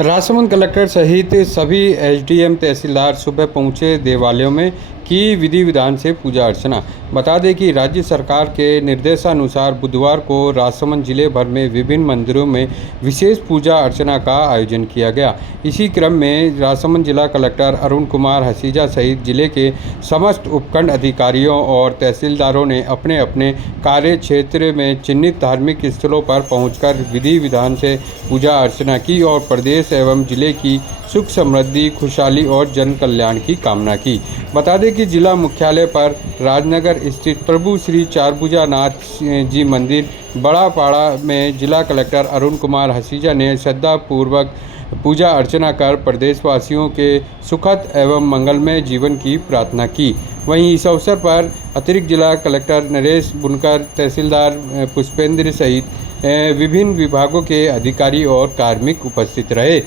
Rajsamand collector सहित सभी SDM तहसीलदार सुबह पहुंचे देवालयों में की विधि विधान से पूजा अर्चना। बता दें कि राज्य सरकार के निर्देशानुसार बुधवार को राजसमंद जिले भर में विभिन्न मंदिरों में विशेष पूजा अर्चना का आयोजन किया गया। इसी क्रम में राजसमंद जिला कलेक्टर अरुण कुमार हसीजा सहित जिले के समस्त उपखंड अधिकारियों और तहसीलदारों ने अपने अपने कार्य क्षेत्र में चिन्हित धार्मिक स्थलों पर पहुंचकर विधि विधान से पूजा अर्चना की और प्रदेश एवं जिले की सुख समृद्धि, खुशहाली और जन कल्याण की कामना की। बता दें कि जिला मुख्यालय पर राजनगर स्थित प्रभु श्री चारभुजा नाथ जी मंदिर बड़ापाड़ा में जिला कलेक्टर अरुण कुमार हसीजा ने श्रद्धापूर्वक पूजा अर्चना कर प्रदेशवासियों के सुखद एवं मंगलमय जीवन की प्रार्थना की। वहीं इस अवसर पर अतिरिक्त जिला कलेक्टर नरेश बुनकर, तहसीलदार पुष्पेंद्र सहित विभिन्न विभागों के अधिकारी और कार्मिक उपस्थित रहे।